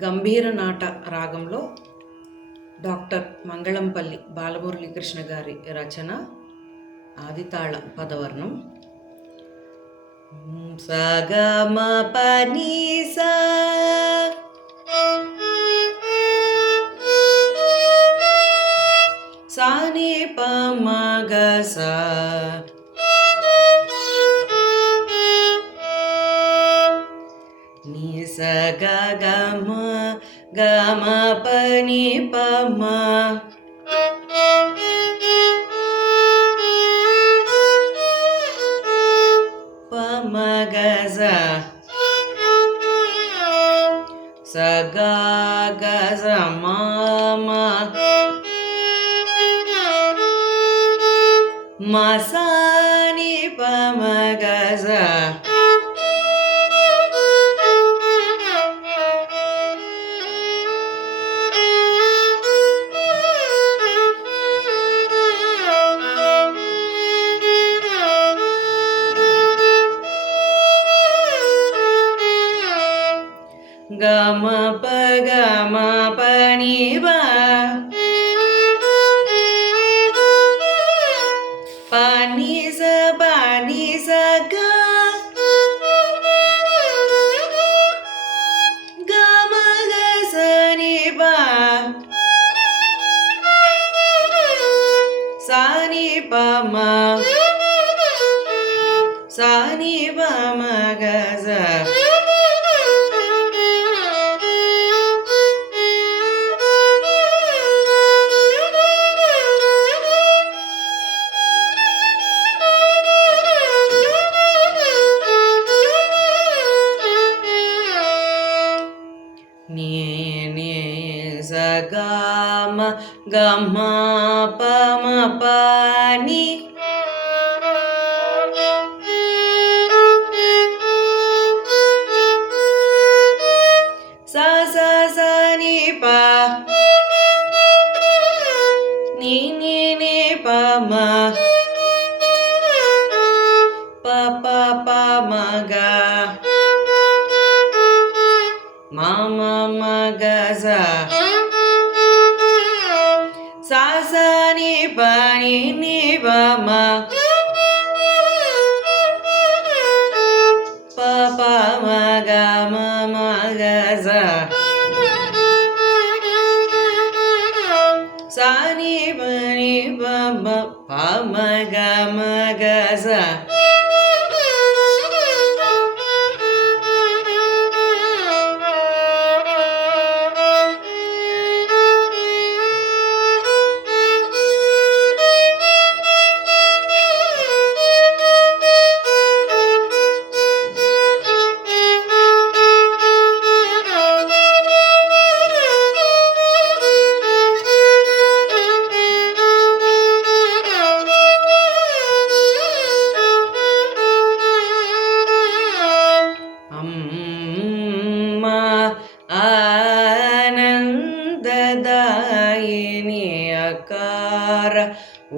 గంభీర నాట రాగంలో డాక్టర్ మంగళంపల్లి బాలమురళీకృష్ణ గారి రచన. ఆదితాళ పదవర్ణం. సగమ పని సా సాని పమగ సా ని స గ గ మ గ మ ప ని ప మ ప మ గ స స గ గ స మ మ మ స ని ప మ గ స గ మ ప గ మ ప ని ప ప ని స ప ని స గ గ మ గ స ని ప స ని ప మ స ని ప మ గ స ని ని స గ మ గ మ ప మ ప ని స స స ని ప ని ని ని ప మ ప ప ప మ గ మ మ మ గ స స స ని ప ని ని ప మ ప ప మ గ మ మ గ స స ని ప ని ప మ ప మ గ మ గ స ಅಮ್ಮ ಆನಂದದಾಯಿನಿ ಅಕಾರ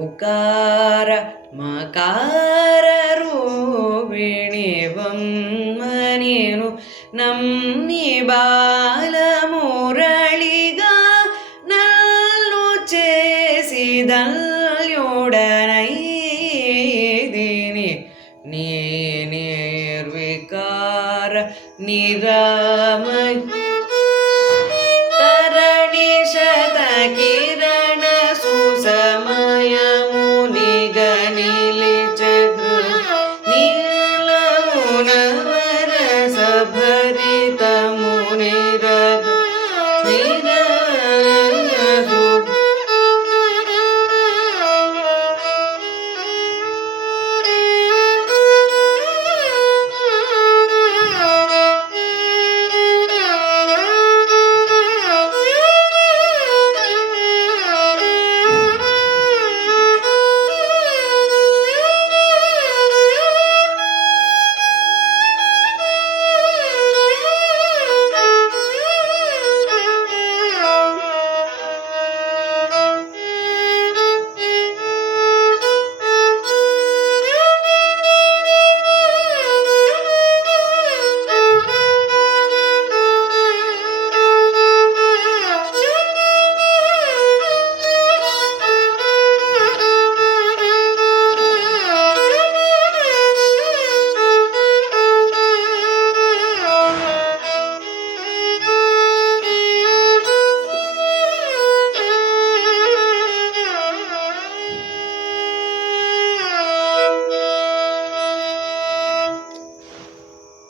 ಉಕಾರ ಮಕಾರ ರೂಪಿಣಿ ಬಮ್ಮ ನೀನು ನಮ್ಮಿ ಬಾಲ ಮುರಳಿಗ ನಲ್ಲು చేసిదల్యుడనైదిని నీ ನಿರ್ವಿಕಾರ ನಿರಾಮ